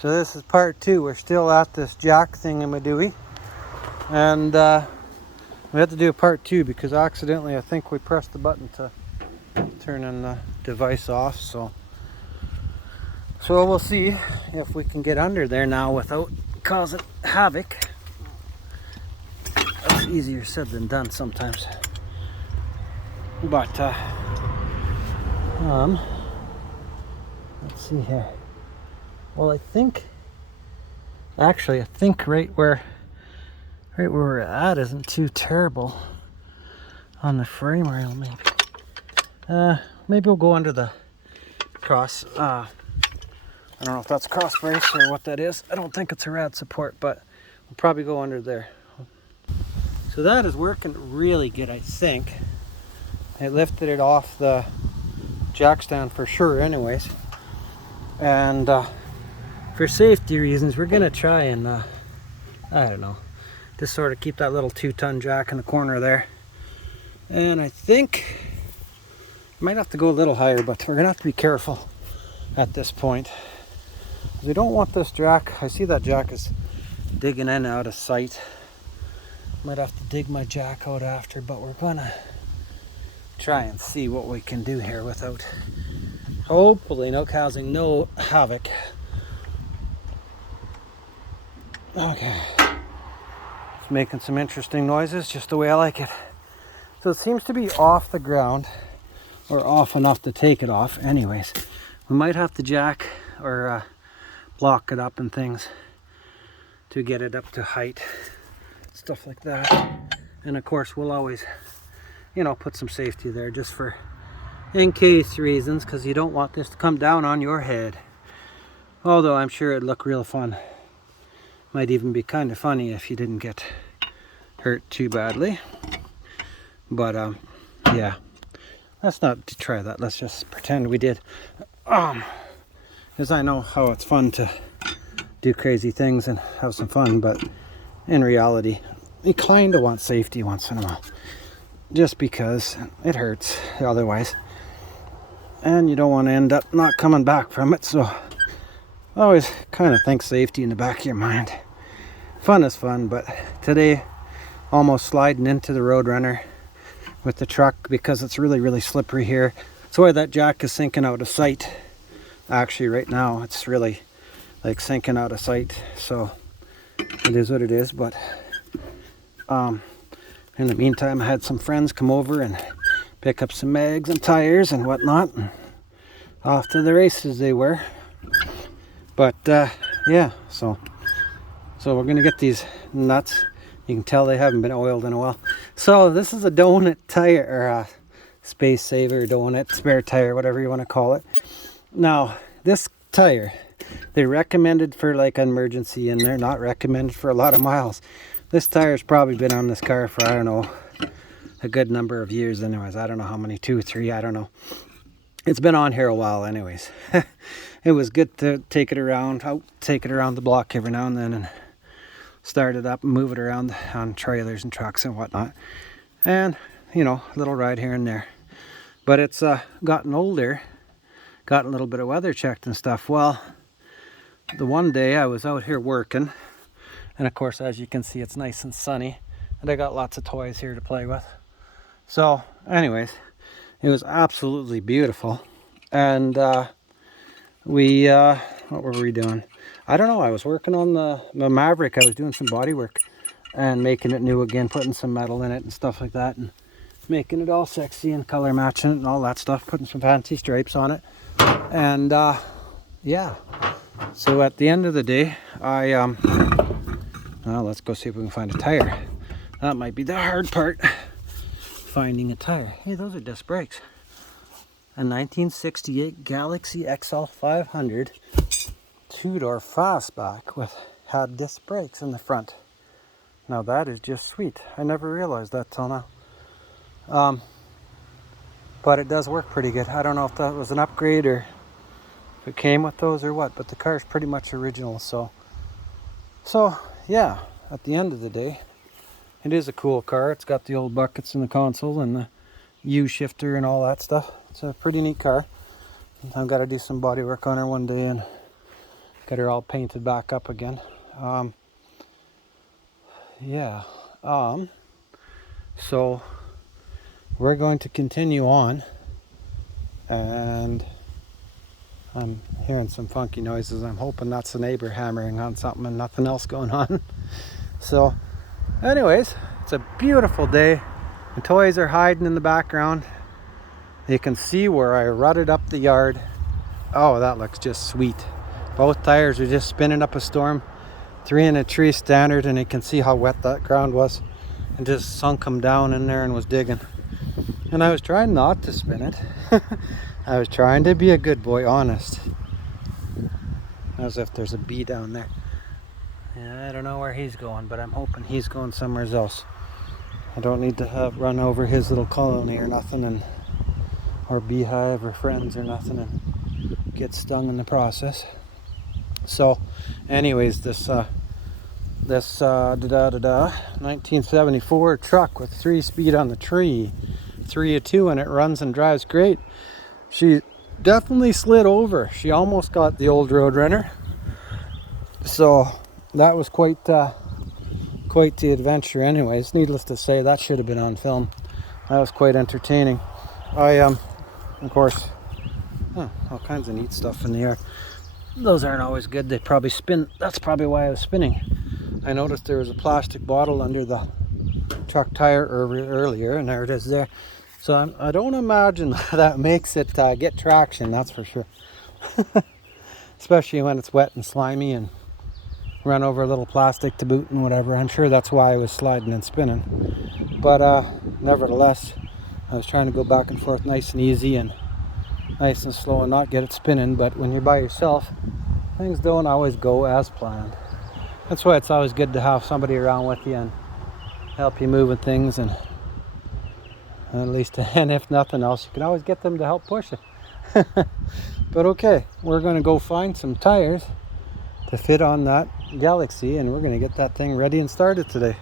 So this is part 2. We're still at this jack thingamadooey. And we have to do a part 2 because accidentally I think we pressed the button to turn the device off. So we'll see if we can get under there now without causing havoc. That's easier said than done sometimes. But let's see here. Well, I think right where we're at isn't too terrible on the frame rail. Maybe we'll go under the cross. I don't know if that's cross brace or what that is. I don't think it's a rad support, but we'll probably go under there. So that is working really good, I think. It lifted it off the jack stand for sure anyways. And for safety reasons, we're gonna try and I don't know, just sort of keep that little 2-ton jack in the corner there. And I think might have to go a little higher, but we're gonna have to be careful at this point. We don't want this jack. I see that jack is digging in and out of sight. Might have to dig my jack out after, but we're gonna try and see what we can do here without hopefully causing no havoc. Okay, it's making some interesting noises, just the way I like it. So it seems to be off the ground, or off enough to take it off. Anyways, we might have to jack or block it up and things to get it up to height, stuff like that. And of course we'll always put some safety there just for in case reasons, because you don't want this to come down on your head. Although I'm sure it'd look real fun. Might even be kind of funny if you didn't get hurt too badly. But yeah, let's not try that. Let's just pretend we did. Because I know how it's fun to do crazy things and have some fun, but in reality, you kind of want safety once in a while. Just because it hurts otherwise. And you don't want to end up not coming back from it, so always kind of think safety in the back of your mind. Fun is fun, but today almost sliding into the Roadrunner with the truck because it's really, really slippery here. That's why that jack is sinking out of sight. Actually, right now it's really like sinking out of sight, so it is what it is. But in the meantime, I had some friends come over and pick up some mags and tires and whatnot, and off to the races they were. But yeah, so we're gonna get these nuts. You can tell they haven't been oiled in a while. So this is a donut tire, or a space saver donut, spare tire, whatever you want to call it. Now this tire, they recommended for like an emergency, and they're not recommended for a lot of miles. This tire's probably been on this car for, I don't know, a good number of years anyways. I don't know how many, 2 or 3, I don't know. It's been on here a while anyways. It was good to take it around the block every now and then and start it up and move it around on trailers and trucks and whatnot. And, a little ride here and there. But it's gotten older, gotten a little bit of weather checked and stuff. Well, the one day I was out here working, and of course, as you can see, it's nice and sunny, and I got lots of toys here to play with. So anyways, it was absolutely beautiful. And what were we doing? I don't know, I was working on the Maverick. I was doing some body work and making it new again, putting some metal in it and stuff like that, and making it all sexy and color matching it and all that stuff, putting some fancy stripes on it. And yeah, so at the end of the day, well, let's go see if we can find a tire. That might be the hard part, finding a tire. Hey, those are disc brakes. A 1968 Galaxie XL 500 2-door fastback had disc brakes in the front. Now that is just sweet. I never realized that till now. But it does work pretty good. I don't know if that was an upgrade or if it came with those or what, but the car is pretty much original. So yeah, at the end of the day, it is a cool car. It's got the old buckets in the console and the U-shifter and all that stuff. It's a pretty neat car. I've got to do some body work on her one day and Get her all painted back up again. Yeah. So we're going to continue on, and I'm hearing some funky noises. I'm hoping that's the neighbor hammering on something and nothing else going on. So anyways, it's a beautiful day. The toys are hiding in the background. You can see where I rutted up the yard. Oh, that looks just sweet. Both tires are just spinning up a storm. 3 in a tree standard, and you can see how wet that ground was, and just sunk them down in there and was digging. And I was trying not to spin it. I was trying to be a good boy, honest. As if there's a bee down there. Yeah, I don't know where he's going, but I'm hoping he's going somewhere else. I don't need to run over his little colony or nothing, or beehive or friends or nothing, and get stung in the process. So anyways, this 1974 truck with 3-speed on the tree, 302, and it runs and drives great. She definitely slid over. She almost got the old Roadrunner. So that was quite the adventure. Anyways, needless to say, that should have been on film. That was quite entertaining. Of course, all kinds of neat stuff in the yard. Those aren't always good. They probably spin. That's probably why I was spinning. I noticed there was a plastic bottle under the truck tire earlier, and there it is there. So I don't imagine that makes it get traction, that's for sure. Especially when it's wet and slimy and run over a little plastic to boot and whatever. I'm sure that's why I was sliding and spinning. But nevertheless, I was trying to go back and forth nice and easy and nice and slow and not get it spinning. But when you're by yourself, things don't always go as planned. That's why it's always good to have somebody around with you and help you move with things, and at least, and if nothing else, you can always get them to help push it. But okay, we're going to go find some tires to fit on that Galaxie, and we're going to get that thing ready and started today.